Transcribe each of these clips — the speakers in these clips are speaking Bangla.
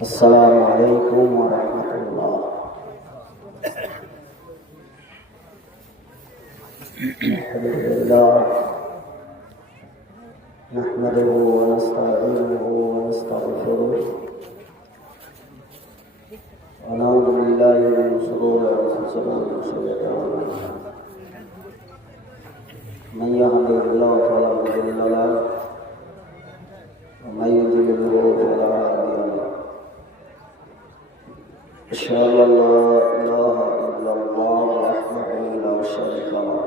السلام عليكم ورحمة الله. الحمد لله نحمده ونستعينه ونستغفره ونعوذ بالله من شرور أنفسنا ومن سيئات أعمالنا. من يهده الله فلا مضل له ومن يضلل فلا هادي له. أشهد أن لا إله إلا الله وحده لا شريك له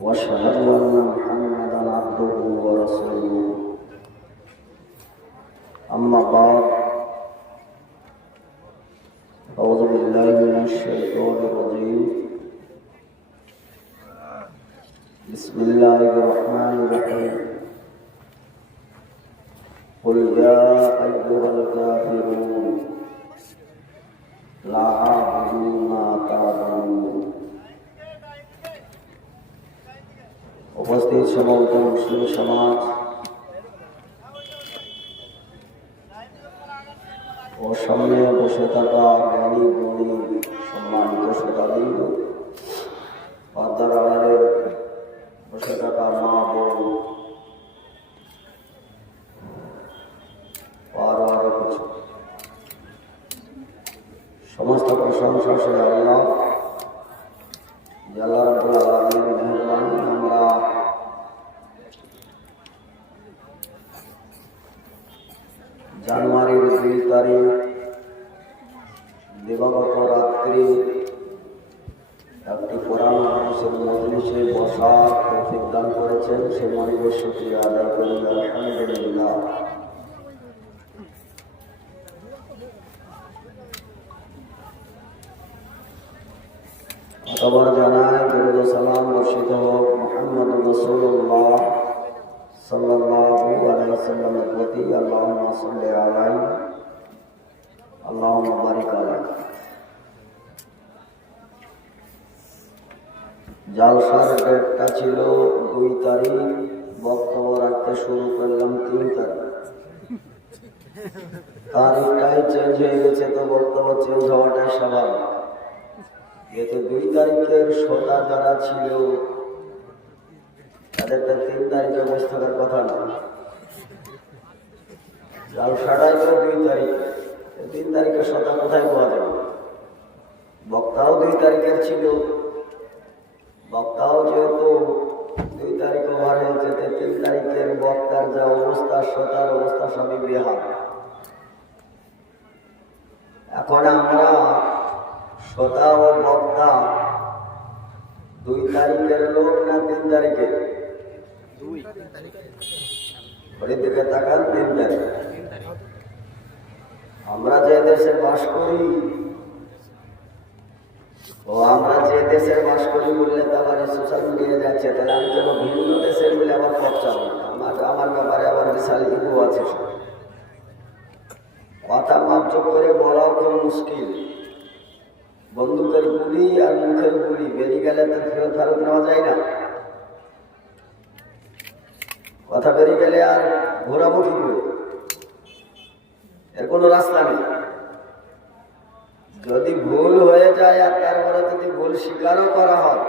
وأشهد أن محمدا عبده ورسوله. أما بعد أعوذ بالله من الشيطان الرجيم. بسم الله الرحمن الرحيم. قل يا أيها الكافرون لا أعبد ما تعبدون. উপস্থিত সমস্ত মুসলিম সমাজ ও সামনে বসে থাকা জ্ঞানী গুণী সম্মানিত শ্রোতাবৃন্দ, পর্দার আড়ালে বসে থাকা মা বোন আরো কিছু, সমস্ত প্রশংসা সে আল্লাহ আল্লাহ রাব্বুল আলামিনের মেহেরবানি। আমরা জানুয়ারির 2 তারিখ দিবাগত রাত্রি একটি কোরআন হাদিসের মজলিসে বসার তৌফিক দান করেছেন। সে মনিবের শুকরিয়া আদায় করি আলহামদুলিল্লাহ। খবর জানায় দরুদ ও সালাম বর্ষিত হোক মুহাম্মদ রাসূলুল্লাহ সাল্লাল্লাহু আলাইহি ওয়াসাল্লামের প্রতি। আল্লাহুম্মা সাল্লি আলাইহি আল্লাহুম্মা বারিক আলাইহি। জালসার ডেটটা ছিল 2 তারিখ, বক্তব্য রাখতে শুরু করলাম 3 তারিখ। তারিখটাই চেঞ্জ হয়ে গেছে, তো বক্তব্য চেঞ্জ হওয়াটাই স্বাভাবিক। যেহেতু 2 তারিখের শ্রোতা যারা ছিল তাদেরকে 3 তারিখে বসে থাকার কথা না। জালসাটাই তো 2 তারিখ, 3 তারিখের শ্রোতা কোথায় পাওয়া যাবে? বক্তাও 2 তারিখের ছিল, বক্তাও যেহেতু 2 তারিখ ওভার হয়েছে, 3 তারিখের বক্তার যা অবস্থা, শ্রোতার অবস্থা সবই বেহাল। এখন আমরা শ্রোতা ও বক্তা 2 তারিখের লোক না 3 তারিখের? ঘড়ির দিকে তাকান, 3 তারিখ। আমরা যে দেশে বাস করি, ও আমরা যে দেশে বাস করি বললে তো আবার সোশ্যাল মিডিয়া যাচ্ছে, তাহলে আমি যেন ভিন্ন দেশের বলে আবার পথ আমার ব্যাপারে আবার বিশাল ইগো আছে। কথা মাপযোগ করে বলাও খুব মুশকিল। বন্দুকের গুলি আর মুখের গুলি বেরিয়ে গেলে তো ফেরত নেওয়া যায় না। কথা বেরিয়ে গেলে আর ঘোরাবো কি করে? এর কোনো রাস্তা নেই। যদি ভুল হয়ে যায় আর তারপরে যদি ভুল স্বীকারও করা হয়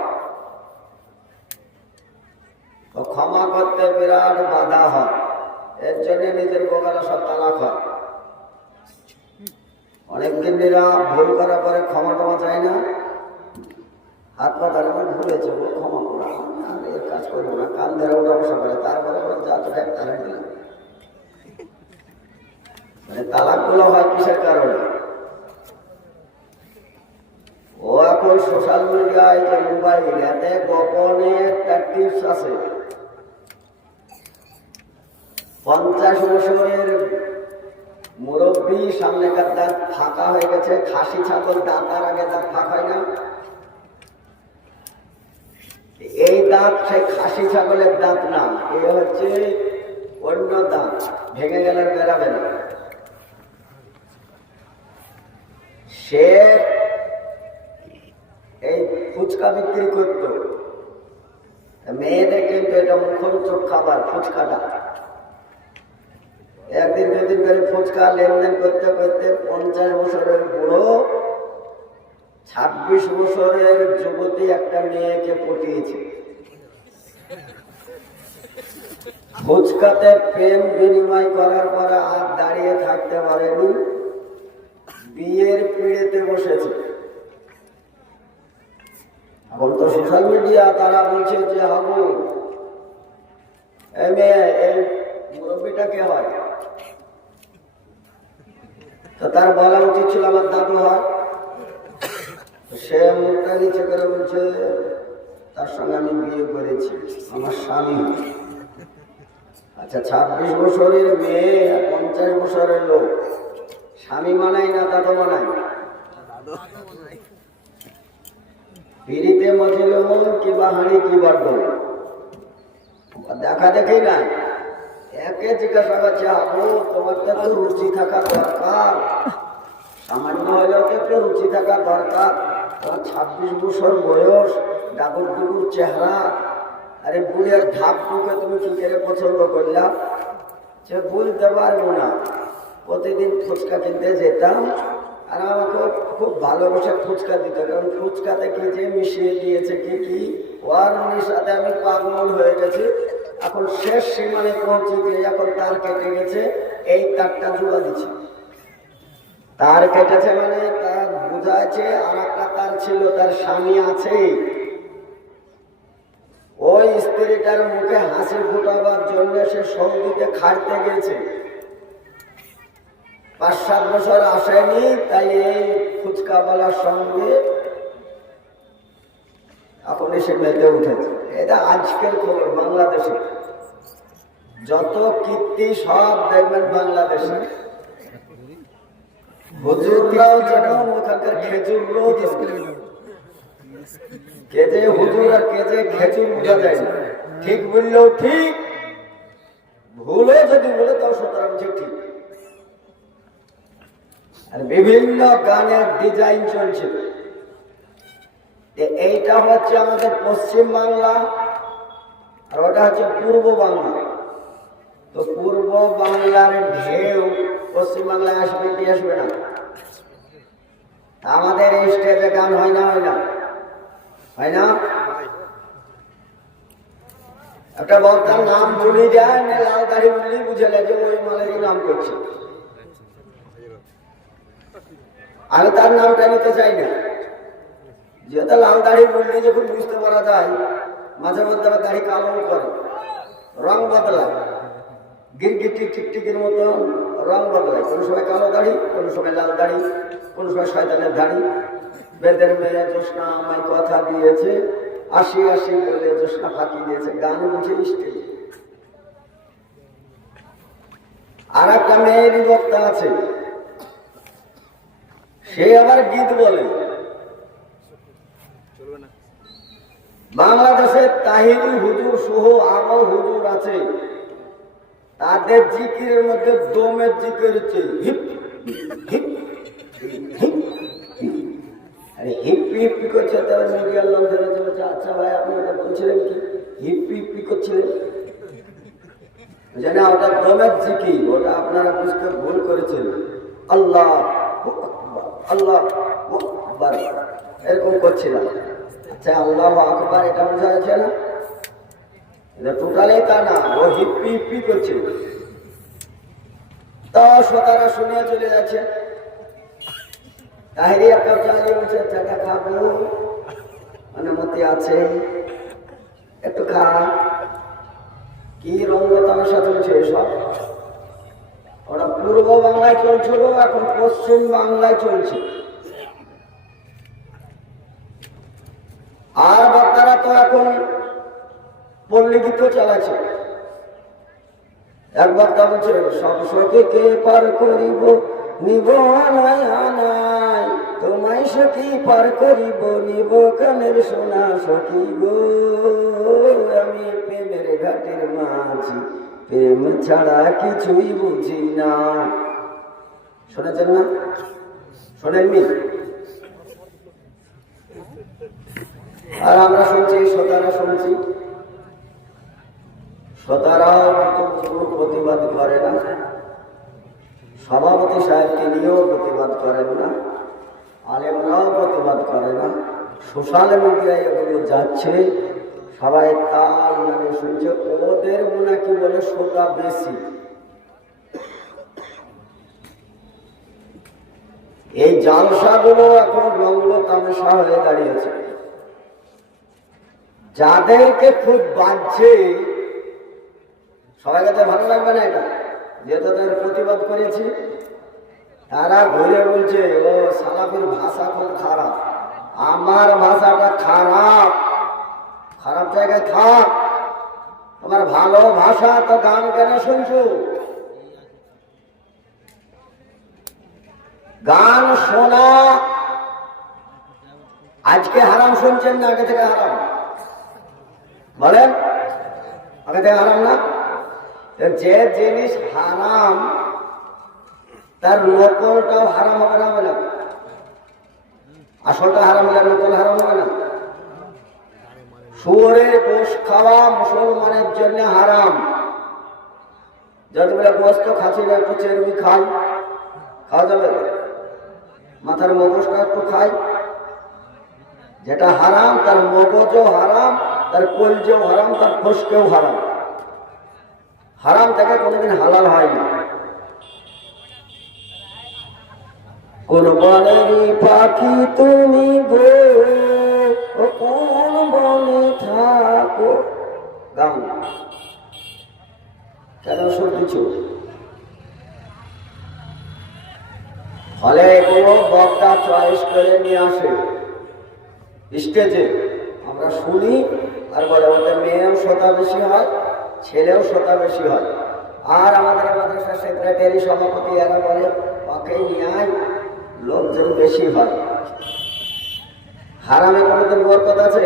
তো ক্ষমা করতে বিরাট বাধা হয়। এর জন্য নিজের গোগালে সব তালাক হয়। অনেক গিন্নিরা ভুল করার পরে ক্ষমা টমা চায় না, হাত পা ধরে আমার ভুলেছে, ক্ষমা করা, আমি এর কাজ করবো না, কান ধরে ওঠা বসা করে, তারপরে যা তো তালাক দিলাম। মানে তালাক গুলো হয় কিসের কারণে? ও এখন সোশ্যাল মিডিয়ায় যে মোবাইল, এতে গোপনে একটা টিপস আছে। 50 বছরের মুরব্বী, সামনেকার দাঁত ফাঁকা হয়ে গেছে। খাসি ছাগল দাঁতার আগে দাঁত ফাঁকা হয় না? এই দাঁত সেই খাসি ছাগলের দাঁত না, এ হচ্ছে অন্য দাঁত, ভেঙে গেলে বেরাবে না। সে এই ফুচকা বিক্রি করতো, মেয়েদের কিন্তু এটা মুখরোচক খাবার ফুচকাটা। একদিন দুদিন করে ফুচকা লেনদেন করতে করতে 50 বছরের বুড়ো 26 বছরের যুবতী একটা মেয়েকে পটিয়েছে। ফুচকাতে প্রেম বিনিময় করার পরে আর দাঁড়িয়ে থাকতে পারেনি, বিয়ের পিড়েতে বসেছে। এখন তো সোশ্যাল মিডিয়া, তারা বলছে যে হাবু এই মেয়ে, এই মুরব্বীটা কে হয়? তো তার বলা উচিত ছিল আমার দাদু হয়। সে মুখটা নিচে করে বলছে তার সঙ্গে আমি বিয়ে করেছি, আমার স্বামী। আচ্ছা, 26 বছরের মেয়ে 50 বছরের লোক, স্বামী মানাই না দাদু মানাই? পিড়িতে মজিল মন কি বাহানি কি বড্ড দেখা দেখি না। একে জিজ্ঞাসা করছে আপু তোমার তো একটু রুচি থাকা দরকার, সামান্য হলেও তো একটু রুচি থাকা দরকার। তোমার 26 বছর বয়স, ডাবুর ডুবুর চেহারা, আরে বুড়ের ধাপ টুকে তুমি কি করে পছন্দ করলা? সে বলতে পারবো না। প্রতিদিন ফুচকা কিনতে যেতাম আর আমাকে খুব ভালোবাসে ফুচকা দিত, কারণ ফুচকাতে কি যে মিশিয়ে দিয়েছে কি কি, ওর সাথে আমি পাগল হয়ে গেছি। এখন শেষ সীমানে পৌঁছে গিয়ে এখন তার কেটে গেছে, এই তারটা জোড়া দিচ্ছে। তার কেটেছে মানে তার বুঝাচ্ছে আর একটা তার ছিল, তার স্বামী আছে। ওই স্ত্রীটার মুখে হাসি ফুটাবার জন্য সে সৌদিতে খাটতে গেছে, 5-7 বছর আসেনি, তাই এই ফুচকাওয়ালার সঙ্গে এখন এসে মেতে উঠেছে। এটা আজকের খবর। বাংলাদেশে যত কীর্তি সব দেখবেন বাংলাদেশে। হুজুররাও যেমন ওখানকার খেজুরগুলো কেজে হুজুর আর কেজে খেজুর বোঝা যায় না। ঠিক বললেও ঠিক, ভুলে যদি বলে তাও সুতরাং ঠিক। আর বিভিন্ন গানের ডিজাইন চলছে। এইটা হচ্ছে আমাদের পশ্চিম বাংলা আর ওটা হচ্ছে পূর্ব বাংলা। তো পূর্ব বাংলার ঢেউ পশ্চিম বাংলায় আসবে কি আসবে না? আমাদের এই স্টেজে গান হয় না, হয় না, হয় না? একটা বক্তার নাম বলি যায়, লাল দাড়ি বললি বুঝে যে ওই মালেরই নাম করছে। আমি তার নামটা নিতে চাই না, যেহেতু লাল দাড়ি বললি যখন বুঝতে পারা যায়, মাঝে মধ্যে আবার দাড়ি কালো করে, রং বদলায়, গিরগিটি টিকটিকির মতো রং বদলায়। কোনো সময় কালো দাড়ি, কোনো সময় লাল দাড়ি, কোনো সময় শয়তানের দাড়ি। বেদের মেয়ে জোসনা আমায় কথা দিয়েছে, 80 বলে জোসনা ফাঁকি দিয়েছে, গান বুঝে স্টেজ। আর একটা মেয়েরই বক্তা আছে, সে আবার গীত বলে। বাংলাদেশের তাহিরি হুজুর সহ আরো হুজুর আছে, তাদের জিকিরের মধ্যে দমের জিকির হচ্ছে হিপ হিপ হিপ। আরে হিপ্পি হিপ্পি করছে, তারা মিডিয়ার লোক ধরে চলেছে। আচ্ছা ভাই, আপনি ওটা বলছিলেন কি হিপ্পি হিপ্পি করছিলেন? জানা ওটা দমের জিকির, ওটা আপনারা বুঝতে ভুল করেছেন। আল্লাহ আল্লাহ আকবার এরকম করছিলাম। আচ্ছা, আল্লাহ আকবার এটা বোঝা যাচ্ছে না? এটা টোটালি তা না, ও হিপ্পি হিপ্পি করছে। তো শ্রোতারা শুনিয়ে চলে যাচ্ছে। তাহিরি একটা চালিয়ে বলছে চাটা খাবো, অনুমতি আছে, একটু খা। কি রঙ তামাশা চলছে এসব? ওরা পূর্ব বাংলায় চলছিল, এখন পশ্চিম বাংলায় চলছে। আর বক্তারা তো এখন পল্লী গীত চালাচ্ছে। এক বক্তা বলছে সব সখীকে পার করিব নিব আনায় আনায়, তোমায় সখী পার করিব নিব কানের সোনা সখী গো। আমি প্রেমের ঘাটের মাঝি, প্রেম ছাড়া কিছুই বুঝি না। শুনেছেন না? শোনেননি? আর আমরা শুনছি, শ্রোতারা শুনছি, শ্রোতারাও কিন্তু কোনো প্রতিবাদ করে না। সভাপতি সাহেব তিনিও প্রতিবাদ করেন না, আলেমরাও প্রতিবাদ করে না। সোশ্যাল মিডিয়ায় এগুলো যাচ্ছে, সবাই তাল নামে শুনছে। ওদের মনে কি বলে শ্রোতা বেশি। এই জালসাগুলো এখন রঙ্গ তামাশা হয়ে দাঁড়িয়েছে। যাদেরকে খুব বাজছে, সবাই কাছে ভালো লাগবে না এটা, যে তাদের প্রতিবাদ করেছি, তারা ঘুরে বলছে ও সালাফির ভাষা খুব খারাপ। আমার ভাষাটা খারাপ, খারাপ জায়গায় থাক। তোমার ভালো ভাষা তো গান কেন শুনছো? গান শোনা আজকে হারাম শুনছেন না আগে থেকে হারাম? বলেন, আগে থেকে হারাম না? যে জিনিস হারাম তার নকলটাও হারাম হবে না? হবে না? আসলটা হারাম হলে নকল হারাম হবে না? শুয়োরের গোশ খাওয়া মুসলমানের জন্য হারাম। যদি বলে গোস্ত খাচ্ছি না, একটু চর্বি খাই, খাওয়া যাবে? মাথার মগজটা একটু খাই। যেটা হারাম তার মগজও হারাম, তার কলজেও হারাম, তার ফসকেও হারাম। হারাম থেকে কোনোদিন হালাল হয় না। কোন বনেরই পাখি তুমি গো, ও কোন বনে থাকো। গান কেন শুনছ? ফলে এগুলো বক্তা চয়েস করে নিয়ে আসে স্টেজে, আমরা শুনি আর বলে ওদের মেয়েও শ্রোতা বেশি হয়, ছেলেও শ্রোতা বেশি হয়। আর আমাদের মাদ্রাসার সেক্রেটারি সভাপতি এরা বলে ওকে নিয়ে আয়, লোকজন বেশি হয়। হারামে কোনোদিন বরকত আছে?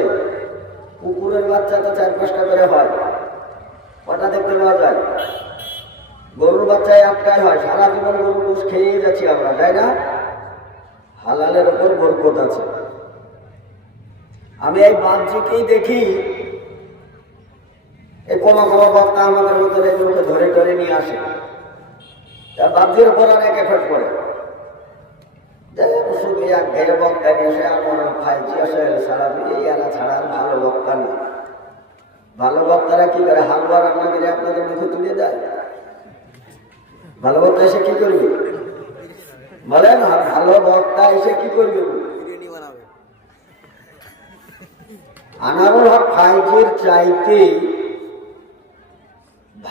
কুকুরের বাচ্চা তো 4-5টা করে হয়, কটা দেখতে পাওয়া যায়? গরুর বাচ্চায় একটাই হয়। সারা জীবন গরুর গোশ খেয়েই যাচ্ছি আমরা, তাই না? হালালের উপর বরকত আছে। আমি এই বাহ্যিকেই দেখি এই কমা কমা বক্তা আমাদের মতো এগুলোকে ধরে ধরে নিয়ে আসে। বাহ্যের উপর অনেক এফেক্ট করে। শুধু এক ঘেরে বক্তা নিয়ে এসে আমার ফাইজি আসে সারাবি, এই এরা ছাড়া আর ভালো বক্তা নেই। ভালো বক্তারা কি করে? হালুয়া রান্না করে আপনাদের মুখে তুলে দেয়। ভালো বক্তা এসে কি করবে বলেন? ভালো বক্তা এসে কি করবে? আনারুল হক ফাইজির চাইতে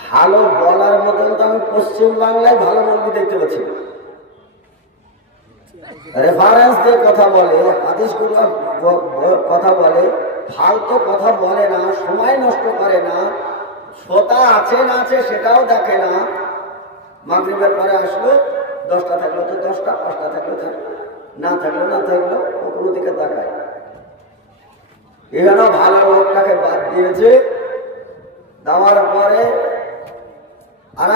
ভালো বলার মতন তো আমি পশ্চিম বাংলায় ভালো মন্দির দেখতে পাচ্ছি। রেফারেন্স দিয়ে কথা বলে, হাদিসগুলো কথা বলে, ফালতু কথা বলে না, সময় নষ্ট করে না, শ্রোতা আছে না আছে সেটাও দেখে না। মাগরিবের পরে আসলো, 10টা থাকলো তো 10টা, 5টা থাকলো থাকলো, না থাকলো না থাকলো, ও কোনো দিকে তাকায়। এখানেও ভালো লোকটাকে বাদ দিয়েছে, দেওয়ার পরে আর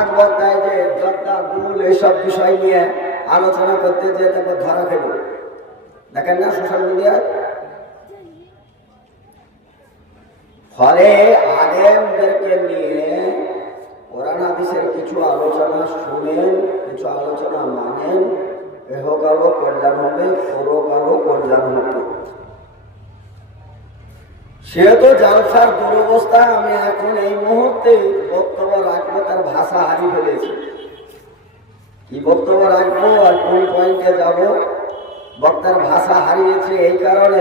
এক বক্তায় যে জর্দা গুল এইসব বিষয় নিয়ে আলোচনা করতে যে তারপর ধরা খেল। দেখেন না সোশ্যাল মিডিয়ায়? ফলে আলেমদেরকে নিয়ে কোরআন হাদিসের কিছু আলোচনা শুনেন, কিছু আলোচনা মানেন, এহকালও কল্যাণ হবে, পরকালও কল্যাণ হবে। সেহেতু জালসার দুরবস্থা। আমি এখন এই মুহূর্তে বক্তব্য রাখবো, তার ভাষা হারিয়ে ফেলেছি। কি বক্তব্য রাখবো আর কোন পয়েন্টে যাব, বক্তার ভাষা হারিয়েছে এই কারণে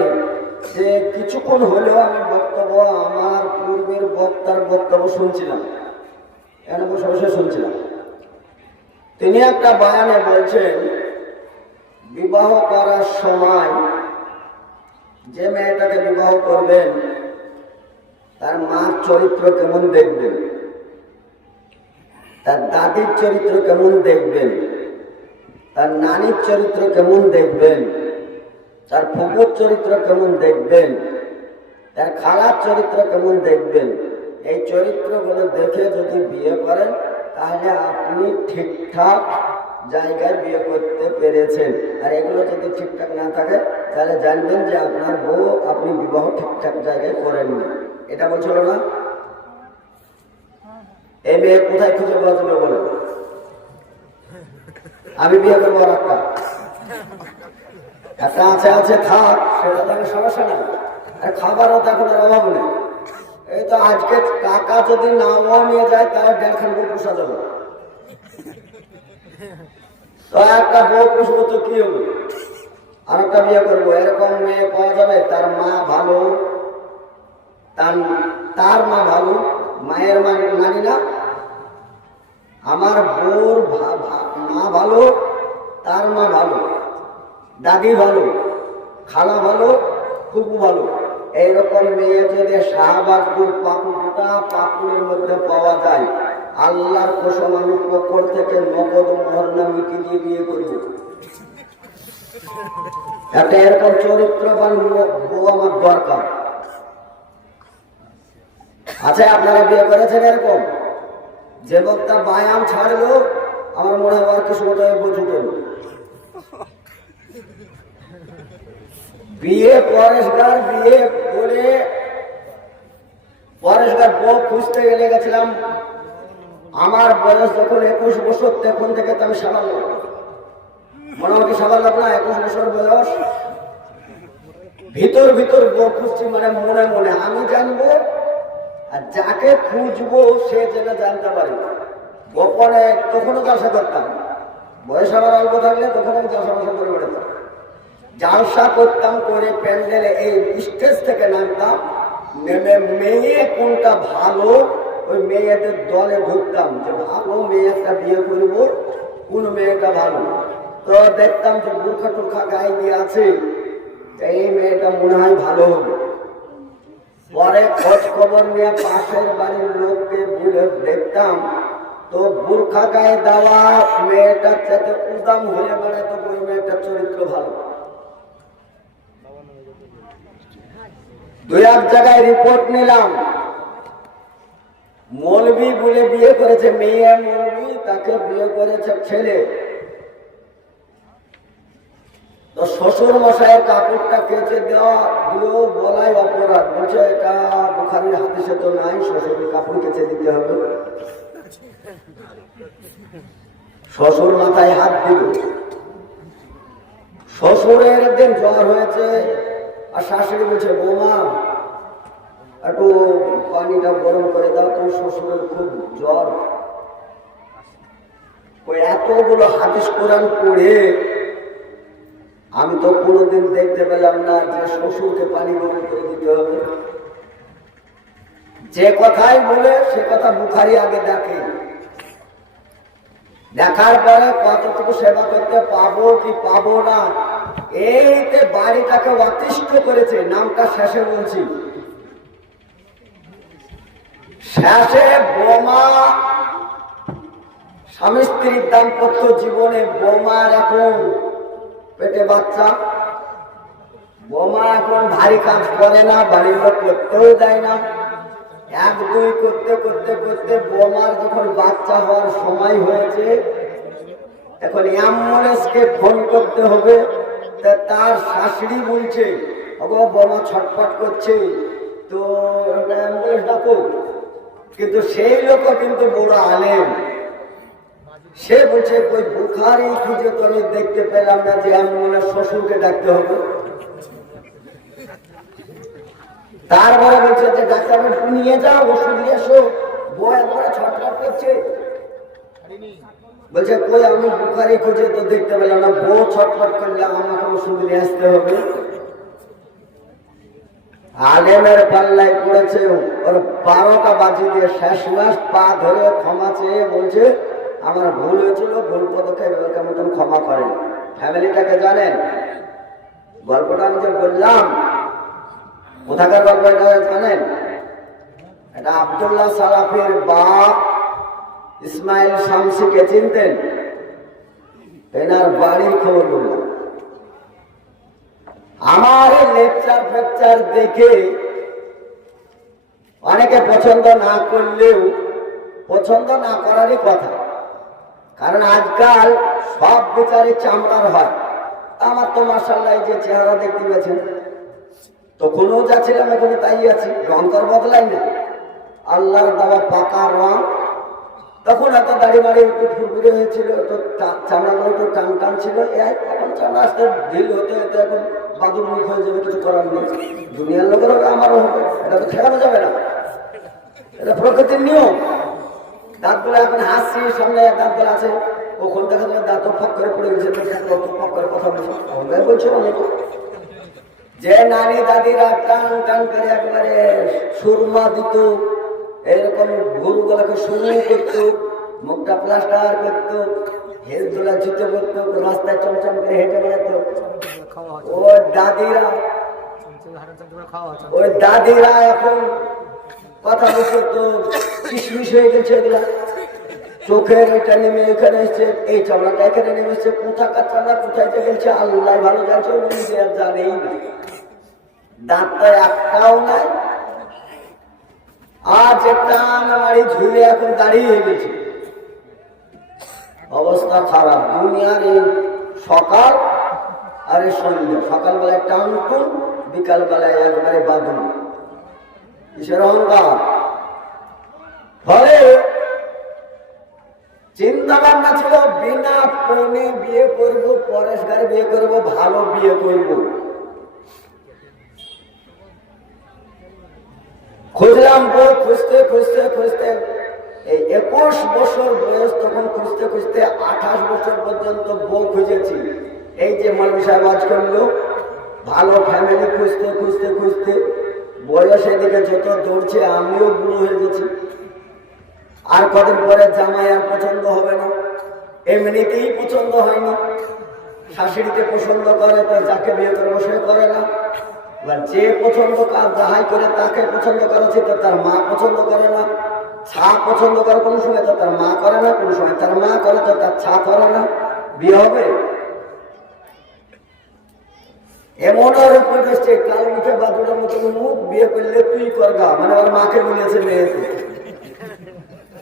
যে কিছুক্ষণ হলেও আমি বক্তব্য আমার পূর্বের বক্তার বক্তব্য শুনছিলাম, এখানে বসে বসে শুনছিলাম। তিনি একটা বয়ানে বলছেন, বিবাহ করার সময় যে মেয়েটাকে বিবাহ করবেন তার মার চরিত্র কেমন দেখবেন, তার দাদির চরিত্র কেমন দেখবেন, তার নানির চরিত্র কেমন দেখবেন, তার ফুপুর চরিত্র কেমন দেখবেন, তার খালার চরিত্র কেমন দেখবেন। এই চরিত্রগুলো দেখে যদি বিয়ে করেন তাহলে আপনি ঠিকঠাক জায়গায় বিয়ে করতে পেরেছেন। আর এগুলো যদি ঠিকঠাক না থাকে তাহলে জানবেন যে আপনার বউ আপনি বিবাহ ঠিকঠাক জায়গায় করেননি। এটা বলছিল না? এই মেয়ে কোথায় খুঁজে পাওয়া যাবে বলে? আমি বিয়ে করবো আর একটা আছে আছে থাক, সেটা তো আমি সমস্যা না। আর খাবারও তো এখন আর অভাব নেই। এই তো আজকে টাকা যদি নাও নিয়ে যায় তাও 1.5 বউ পোষা যাবে। তো একটা বউ পুষবো তো কি হবে, আর একটা বিয়ে করবো। এরকম মেয়ে পাওয়া যাবে তার মা ভালো, তার মা ভালো, মায়ের মানি না। আমার বউর মা ভালো, তার মা ভালো, দাদি ভালো, খালা ভালো, ফুপু ভালো। এইরকম মেয়ে যদি শাহবাজপুর পাকুটা পাকুড়ের মধ্যে পাওয়া যায়, আল্লাহর কসম আমি পকর থেকে নগদ মোহরনা মিটি দিয়ে বিয়ে করব। একটা এরকম চরিত্রবান বউ আমার দরকার। আচ্ছা, আপনারা বিয়ে করেছেন এরকম? যে বক্তা বায়াম ছাড়লো, আমার মনে হয় কিছু কথা বুঝবে। বিয়ে পরেশগার বিয়ে করে পরেশগার বউ খুঁজতে গেছিলাম। আমার বয়স যখন 21 বছর, তখন থেকে তো আমি সাবাল লোক, মনে হয় কি সাবাল লোক না? 21 বছর বয়স, ভিতর ভিতর বউ খুঁজছি, মানে মনে মনে আমি জানবো আর যাকে খুঁজবো সে যেন জানতে পারে। গোপনে তখনও চাষা করতাম, বয়স আমার অল্প থাকলে তখন আমি চাষা করে বেড়াতাম, জালসা করতাম করে প্যান্ডেলে এই স্টেজ থেকে নামতাম, নেমে মেয়ে কোনটা ভালো ওই মেয়েদের দলে ঢুকতাম, যে ভালো মেয়ে একটা বিয়ে করবো, কোন মেয়েটা ভালো। তো দেখতাম যে বুর্খা টুর্খা গায়ে দিয়ে আছে, এই মেয়েটা মনে হয় ভালো হবে। পরে খোঁজ খবর নিয়ে পাশের বাড়ির লোককে দেখতাম, তো বুর্খা গায়ে দেওয়া মেয়েটার সাথে উদাম হয়ে বেড়াতো ওই মেয়েটার চরিত্র ভালো। 2-1 জায়গায় রিপোর্ট নিলাম, মৌলবি বলে বিয়ে করেছে মেয়ে, মৌলবি তাকে বিয়ে করেছে ছেলে। তো শ্বশুর মশাইয়ের কাপড়টা কেচে দেওয়া দিয়েও বলাই অপরাধ, বলছে এটা বুখারীর হাদিসে তো নাই, শ্বশুরের কাপড় কেচে দিতে হবে। শ্বশুর মাথায় হাত দিল। শ্বশুরের একদিন জ্বর হয়েছে, আর শাশুড়ি বলছে বৌমা একটু পানিটা গরম করে দাও, তোমার শ্বশুরের খুব জ্বর। ওই এতগুলো হাদিস কোরআন পড়ে আমি তো কোনোদিন দেখতে পেলাম না যে শ্বশুরকে পানি গরম করে দিতে হবে। যে কথাই বলে সে কথা বুখারী আগে দেখে, দেখার পরে কতটুকু সেবা করতে পাবো কি পাবো না, এইতে বাড়িটাকে অতিষ্ঠ করেছে। নামটা শেষে বলছি, শেষে বোমা স্বামী স্ত্রীর দাম্পত্য জীবনে বোমার এখন পেটে বাচ্চা, বোমা এখন ভারী কাজ করে না, বাড়ির লোক করতেও দেয় না। 1-2 করতে করতে করতে বোমার যখন বাচ্চা হওয়ার সময় হয়েছে, এখন অ্যাম্বুলেন্সকে ফোন করতে হবে। তার শাশুড়ি বলছে বোমা ছটফট করছে, তো অ্যাম্বুলেন্স ডাকো। কিন্তু সেই লোকও কিন্তু বড় আলেম, সে বলছে কই বুখারী খুঁজে তো আমি দেখতে পেলাম না যে অ্যাম্বুলেন্স শ্বশুরকে ডাকতে হবে। তারপরে বলছে যে ডাক্তার নিয়ে যাও, ওষুধ নিয়ে এসো, বয়ে বয়ে ছটফট করছে। বলছে কই আমি বুখারী খুঁজে তো দেখতে পেলাম না, বউ ছটফট করলে আমাকে ওষুধ নিয়ে আসতে হবে। আলেমের পাল্লায় পড়েছে, ওর 12টা বাজি দিয়ে শেষ মাস পা ধরে ক্ষমা চেয়ে বলছে আমার ভুল হয়েছিল, ভুল পদক্ষেপ এবারকার মতন ক্ষমা করেন। ফ্যামিলিটাকে জানেন? গল্পটা আমি যে বললাম কোথাকার গল্প এটা জানেন? এটা আব্দুল্লাহ সালাফির বাপ ইসমাইল শামসিকে চিনতেন? এনার বাড়ির খবর বললাম। আমার লেকচার ফেকচার দেখে অনেকে পছন্দ না করলেও পছন্দ না করারই কথা, কারণ আজকাল সব বিচারে চামড়ার হয়। আমার তো মাশাআল্লাহ যে চেহারা দেখতে পেয়েছেন, তখনও যা ছিলাম এখনো তাই আছি, রং তো বদলাই না। আল্লাহর দেওয়া পাকা রং, তখন এত দাড়ি মাড়ি একটু ফুরফুরে হয়েছিল, তো চামড়াগুলো একটু টান টান ছিল। এখন চামড়া আসতে ঢিল হতে হতে এখন বাদুর মুখ হয়ে যাবে, কিছু করার নেই। দুনিয়ার লোকের হবে, আমারও হবে, এটা তো ঠেকানো যাবে না, এটা প্রকৃতির নিয়ম। দাঁতগুলো এখন হাসছি, সামনে দাঁতগুলো আছে, কখন দেখা যাবে দাঁত ফক করে পড়ে গেছে, ফক করে কথা বলছে বলছে অনেক। যে নানি দাদিরা টান টান করে একবারে সুরমা দিত, এরকম গরুগুলাকে সুরমা করতো, মুখটা প্লাস্টার করতো, হেলদোলা জুতো করতো, রাস্তায় চমচম করে হেঁটে বেড়াতো। ওই দাদিরা এখন কথা বলতো তো কিশমিশ হয়ে গেছে, এগুলা চোখের এটা নেমে এখানে এসছে, এই চামড়াটা এখানে নেমে এসছে, কোথাকার চামড়া কোথায় গেছে আল্লাহ ভালো জানছে, নিজে আর জানেই না। দাঁতটা একটাও নাই, আজ একটা মারি ঝুলে এখন দাঁড়িয়ে গেছে, অবস্থা খারাপ। দুনিয়ার এই সকাল আর এই সন্ধ্যা, সকালবেলায় টানটুন, বিকাল বেলায় একবারে বাদুন, কিসের অহংকার। ফলে চিন্তা ভাবনা ছিল বিনা পণে বিয়ে করবো, পরেশগারে বিয়ে করবো, ভালো বিয়ে করবো। খুঁজলাম বউ, খুঁজতে খুঁজতে খুঁজতে এই 21 বছর বয়স, তখন খুঁজতে খুঁজতে 28 বছর পর্যন্ত বউ খুঁজেছি। এই যে মৌলভী সাহেব আজ করলো, ভালো ফ্যামিলি খুঁজতে খুঁজতে খুঁজতে বয়স এদিকে যত দৌড়ছে, আমিও বুড়ো হয়ে গেছি। আর কদিন পরে জামাই আর পছন্দ হবে না, এমনিতেই পছন্দ হয়নি। শাশুড়িকে পছন্দ করে তো যাকে বিয়ে করবো সে করে না, যে পছন্দ কাজ যাহাই করে তাকে পছন্দ করেছে, তো তার মা পছন্দ করে না। ছা পছন্দ করে কোনো সময়, তো তার মা করে না, কোনো সময় তার মা করে, তো তার ছা করে না। বিয়ে হবে এমন রূপ এসছে, কাল মুখে বাদুড়ের মতো মুখ, বিয়ে করলে তুই করগা, মানে ওর মাকে বলেছে মেয়েকে,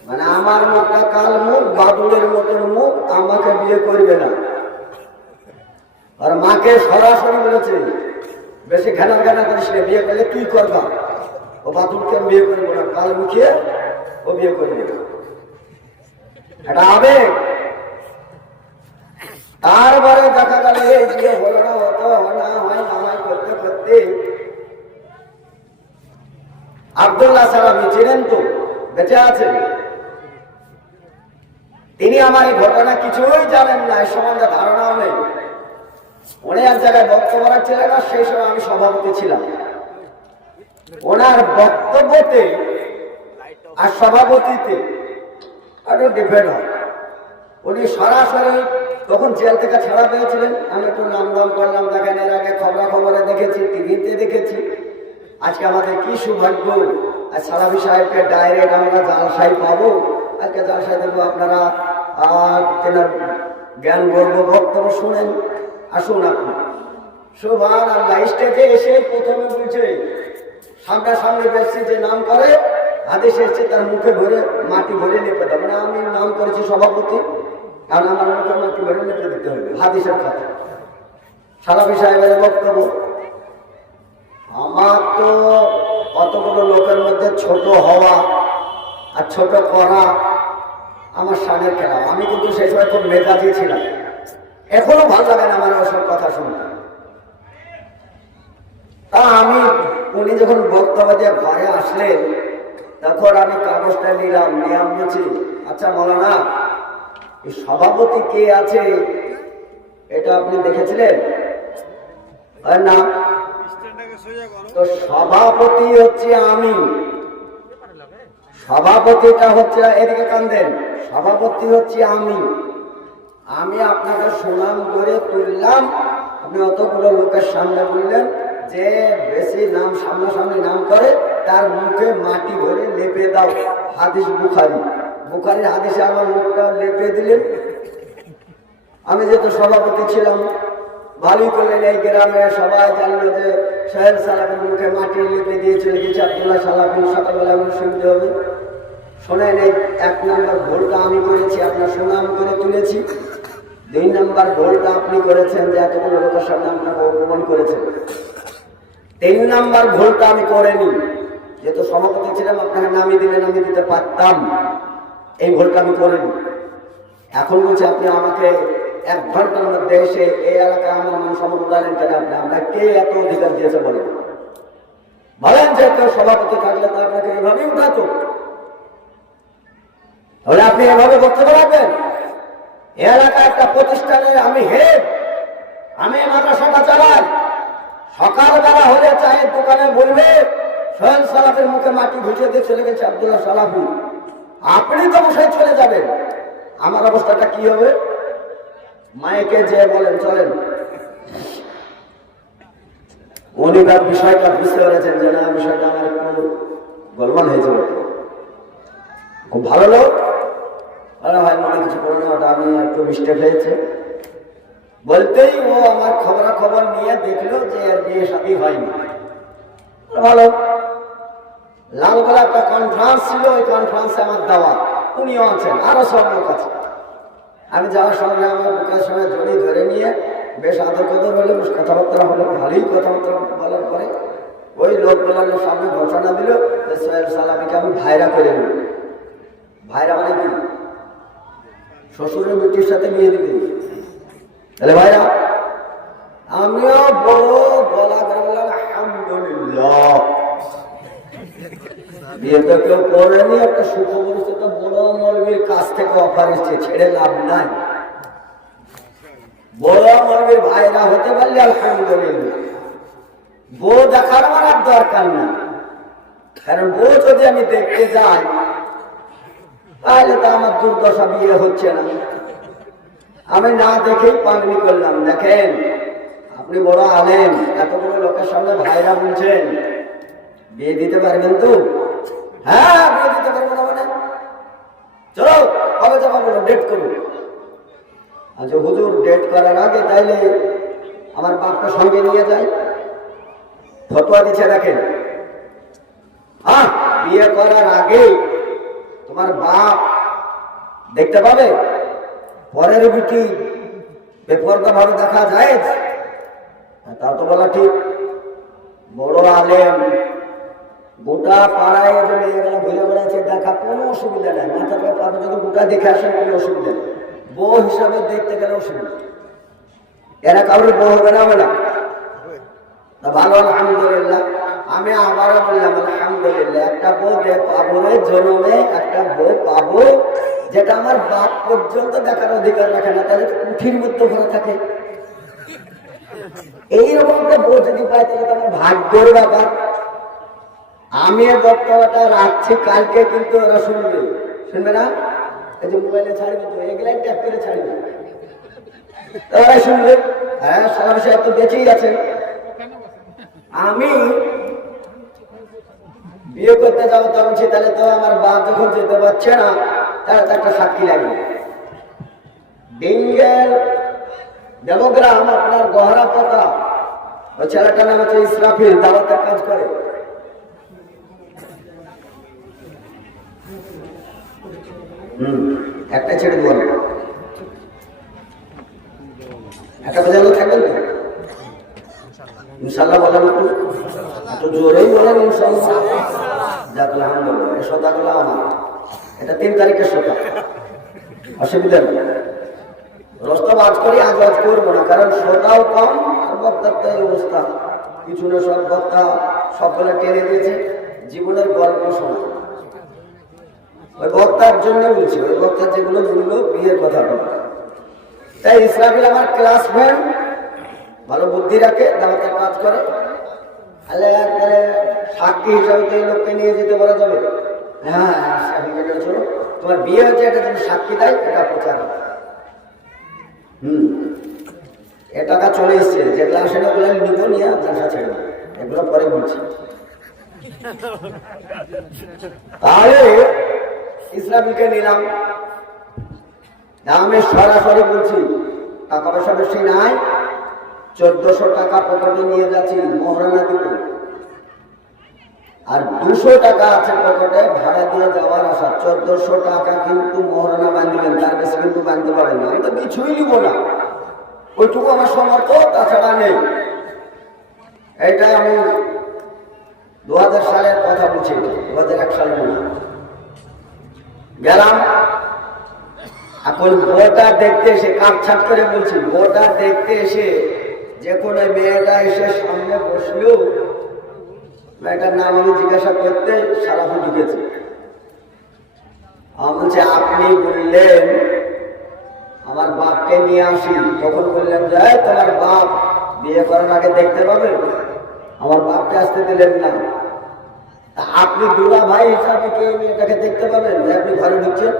মানে আমার মুখটা কাল মুখ, বাদুড়ের মতন মুখ, আমাকে বিয়ে করবে না। আর মাকে সরাসরি বলেছে, বেশি ঘানা ঘানা করিস না, বিয়ে করলে তুই করবা, ও বাদুড়কে বিয়ে করবো না, কাল মুখিয়ে ও বিয়ে করবে। এটা আবেগ। তারপরে দেখা গেল এই বিয়ে হলো না, হতো না হয় না হয় করতে করতে আব্দুল্লাহ সালামি ছিলেন তো, বেঁচে আছেন, তিনি আমার এই ঘটনা কিছুই জানেন না, এই সম্বন্ধে ধারণাও নেই। উনি এক জায়গায় বক্তব্য রাখছিলেন, আর সেই সময় আমি সভাপতি ছিলাম। ওনার বক্তব্যতে আর সভাপতিতে একটু ডিফারেন্ট হয়। উনি সরাসরি তখন জেল থেকে ছাড়া পেয়েছিলেন, আমি একটু নাম দাম করলাম, দেখেন এর আগে খবরে দেখেছি, টিভিতে দেখেছি। আজকে আমাদের কি সৌভাগ্য, আর সালাফি সাহেবকে ডাইরেক্ট আমরা জালসাই পাবো। আজকে জালসাই দেখবো, আপনারা তেনার জ্ঞান গর্ব বক্তব্য শুনেন। আসুন আপনি, সুবহানাল্লাহ, স্টেজে এসে প্রথমে বলছে, সামনাসামনি বেশি যে নাম করে হাদিস এসছে, তার মুখে ভরে মাটি ভরে লেপে দেবে না। আমি নাম করেছি সভাপতি, কারণ আমার মুখে মাটি ভরে লেপে দিতে হবে, হাদিসের কথা। সালাফি সাহেবের বক্তব্য, আমার তো অতগুলো লোকের মধ্যে ছোট হওয়া আর ছোট করা আমার সানের খেলা। আমি কিন্তু সেই সময় খুব মেজাজি ছিলাম, এখনো ভালো লাগে না আমার ওসব কথা শুনতে। তা আমি, উনি যখন বক্তব্য দিয়ে ঘরে আসলেন, তখন আমি কাগজটা নিলাম, নিয়ে আমি বলছি, আচ্ছা মৌলানা, এই সভাপতি কে আছে এটা আপনি দেখেছিলেন? না, তো সভাপতি হচ্ছে আমি, সভাপতিটা হচ্ছে, এদিকে কান্দেন, সভাপতি হচ্ছে আমি। আমি আপনাকে সুনাম করে তুললাম, আপনি অতগুলো লোকের সামনে বললেন যে বেশি নাম সামনাসামনি নাম করে তার মুখে মাটি ভরে লেপে দাও। হাদিস বুখারীর হাদিসে আমার মুখটা লেপে দিলেন। আমি যেহেতু সভাপতি ছিলাম, ভালোই করলেন, এই গ্রামে সবাই জানলো যে সোহেল সালাফির মুখে মাটি লেপে দিয়ে চলে গেছে আব্দুল্লাহ সালাফি। সকালবেলা আমি শুনতে হবে, শোনেন, এই 1 নম্বর ভুলটা আমি করেছি, আপনার সুনাম করে তুলেছি। 2 নম্বর ভুলটা আপনি করেছেন যে এতগুলো লোকের সামনে আপনাকে অপমান করেছেন। 3 নম্বর ভুলটা আমি করিনি, যেহেতু সভাপতি ছিলাম, আপনাকে নামিয়ে দিলে নামিয়ে দিতে পারতাম। এই ভুলটা আমি করিনি। এখন বলছি আপনি আমাকে 1 ঘন্টার মধ্যে এসে এই এলাকায় আমার মান সম্মান উঠালেন কেন? আপনি আমরা কে এত অধিকার দিয়েছে বলেন? বলেন যে কেউ সভাপতি থাকলে তো আপনাকে এইভাবেই উঠাতো, তাহলে আপনি এভাবে বক্তব্য রাখবেন? এই এলাকায় একটা প্রতিষ্ঠানের আমি হেড, আমি মাদ্রাসাটা চালাই। সকালবেলা হলে চায়ের দোকানে বলবে সোহেল সালাফের মুখে মাটি ঘুষিয়ে দিয়ে চলে গেছে আব্দুল্লাহ সালাফি, আপনি তো বসে চলে যাবেন, আমার অবস্থাটা কি হবে? মাইকে যে বলেন চলেন। উনি তার বিষয়টা বুঝতে পেরেছেন যে না, বিষয়টা আমার একটু গোলমাল হয়ে যাবে। খুব ভালো লোক, আরে ভাই মনে কিছু করো না, ওটা আমি একটু মিস্টেক হয়েছে বলতেই ও আমার খবরাখবর নিয়ে দেখলো যে এর বিয়ে শাদী হয়নি। ভালো, লালগোলা একটা কনফারেন্স ছিল, ওই কনফারেন্সে আমার দাওয়াত, উনিও আছেন, আরো সব লোক আছে। আমি যাওয়ার সঙ্গে আমার বুকের সঙ্গে জড়িয়ে ধরে নিয়ে বেশ আদর কদর হলো, বেশ কথাবার্তা হলো, ভালোই কথাবার্তা বলার পরে ওই লোকগুলোর সামনে ঘোষণা দিল যে সোহেল সালাফিকে আমি ভাইরা করে নেব। ভাইরা মানে কি? শ্বশুরের বেটির সাথে বিয়ে দিবি? তাহলে ভাইরা আমিও বড় গলা করে বললাম আলহামদুলিল্লাহ, বিয়ে তো কেউ করেনি, একটা সুখবরিষ্ঠিত বড় মৌলবীর কাছ থেকে অফার এসছে, ছেড়ে লাভ নাই। বড় মৌলবীর ভাইরা হতে পারলে আলহামদুলিল্লাহ। বউ দেখার আমার আর দরকার না, কারণ বউ যদি আমি দেখতে যাই তাহলে তো আমার দুর্দশা, বিয়ে হচ্ছে না। আমি না দেখেই পাগলি করলাম। দেখেন আপনি বড় আলেম, এতগুলো লোকের সামনে ভাইরা বলছেন বিয়ে দিতে পারবেন তো? হ্যাঁ বিয়ে দিতে পারবো না মানে? চলো কবে যাবো বলো, ডেট করুন। আচ্ছা হুজুর ডেট করার আগে তাইলে আমার বাপকে সঙ্গে নিয়ে যায়। ফতোয়া দিচ্ছে দেখেন, হ্যাঁ বিয়ে করার আগে তোমার বাপ দেখতে পাবে, পরের বিটি বেপরদা ভাবে দেখা যায়? তা তো বলা ঠিক। বড় আলেম, গোটা পাড়ায় যে মেয়েরা ঘুরে বেড়াচ্ছে, দেখা কোনো অসুবিধা নেই, মাথা থেকে পা পর্যন্ত গোটা দেখে আসেন, কোনো অসুবিধা নেই। বউ হিসাবে দেখতে গেলে অসুবিধা, এরা কারোর বউ হবে না হবে না? ভালো আলহামদুলিল্লাহ। আমি আবারও বললাম আলহামদুলিল্লাহ, একটা বউ পাবো রে জন্মে, একটা বউ পাবো যেটা আমার বাপ পর্যন্ত দেখার অধিকার রাখে না, তাহলে তো কুঠির মধ্যে ভরে থাকে। এইরকম একটা বউ যদি পাই তাহলে তো আমার ভাগ্যের ব্যাপার। আমি বক্তব্যটা রাখছি, কালকে কিন্তু ওরা শুনবে, শুনবে না? এই যে মোবাইলে ছাড়বে তো, এগুলাই ট্যাপ করে ছাড়বে, ওরাই শুনবে। হ্যাঁ সারা সাহেব তো বেঁচেই আছে। আমি বিয়ে করতে যাবো তো আমি, তাহলে তো আমার বাপ যখন যেতে পারছে না, তাহলে তো একটা সাক্ষী লাগবে। ডিঙ্গেল দেবগ্রাম, আপনার গহরা পাতা, ওই ছেলেটার নাম হচ্ছে ইসরাফিল, দাওয়াতের কাজ করে। একটা ছেড়ে বল, একটা বোঝানো থাকবেন তো ইনশাল্লাহ বলেন, একটু জোরেই বলেন ইনশাল্লাহ। আলহামদুলিল্লাহ, এই শতাগুলো আমার, এটা 3 তারিখের শতা, অসুবিধা নেই। রস্তম আজ করি, আজ করবো না, কারণ শতাও কম আর বক্তার তো এই অবস্থা। পিছনে সব বক্তা সকলে টেনে দিয়েছে, জীবনের গল্প শোনা। ওই বক্তার জন্য বলছি, ওই বক্তার যেগুলো বললো বিয়ের কথা বলো। তাই ইসরাফিল আমার ক্লাসমেট, ভালো বুদ্ধি রাখে, দাওয়াতের কাজ করে। সাক্ষী হিসাবে তো এই লোককে নিয়ে যেতে পারা যাবে। হ্যাঁ চলো, তোমার বিয়ে হচ্ছে, এটা যদি সাক্ষী দেয় এটা প্রচার। এ টাকা চলে এসছে, যেগুলো আসে না ওগুলো নিব নিয়ে জালসা ছেড়ে দেবো, এগুলো পরে বলছি। তাহলে ইসরাফিলকে নিলাম, আমি সরাসরি বলছি টাকা পয়সা বেশি নাই, 1400 টাকা পকেটে নিয়ে যাচ্ছি, মহারানা দিব। আর 200 টাকা আছে পকেটে, ভাড়া দিয়ে যাওয়ার আশা। 1400 টাকা কিন্তু মহারানা বাঁধবেন, তার বেশি কিন্তু বাঁধতে পারেন না। আমি তো কিছুই নিব না, ওইটুকু আমার সমর্থ, তাছাড়া নেই। এইটা আমি 2000 সালের কথা বলছি, 2001 সালে বলি। গেলাম। এখন বউটা দেখতে এসে কাটছাট করে বলছি, বউটা দেখতে এসে যে কোনো মেয়েটা এসে সামনে বসলো, মেয়েটার নাম আমি জিজ্ঞাসা করতে সারাক্ষণ ঢুকেছে। আমি বলছি আপনি বললেন আমার বাপকে নিয়ে আসি, তখন বললেন যে তোমার বাপ বিয়ে করার আগে দেখতে পাবে, আমার বাপকে আসতে দিলেন না। তা আপনি দুলা ভাই হিসাবে কে মেয়েটাকে দেখতে পাবেন যে আপনি ঘরে ঢুকছেন?